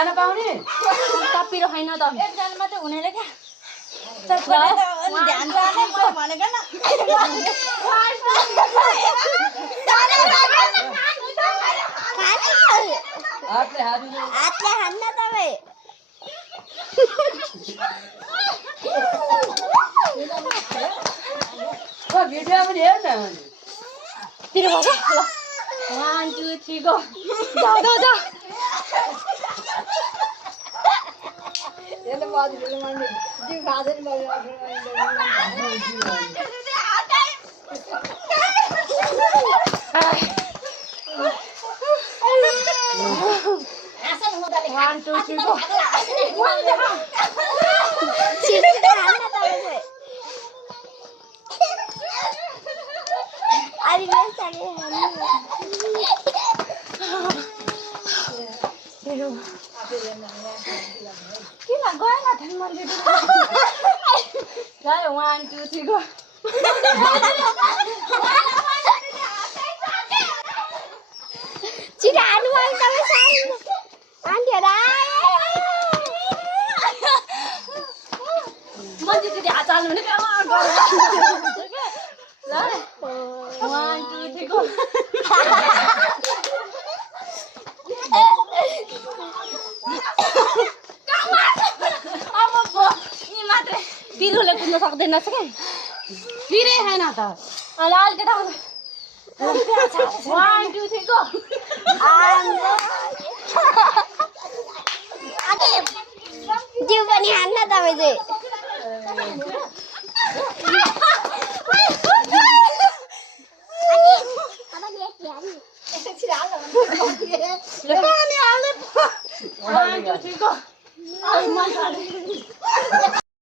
खाना पाउने कपिरो हैन त एकजना मात्रै हुने रे क्या ध्यान राख्ने मैले भनेको न हातले हान्न तपाईँ भिडियो पनि हेर न तिर भयो ल 1 2 3 गो जा यसले बाजुले मान्ने जिउ खाँदैन मैले किन गएन त मैले गयो 1 2 3 गो छिटो हान्नु भयो तपाईँ सानो आन्टीहरु मन्जु दिदी हात हाल्नु भने ल 1 2 3 गो पिरुले कुद्न सक्दैन छ के पिरे छैन त लाल के ठाउँ 1 2 3 गो जिउ पनि हान्न तपाईँ चाहिँ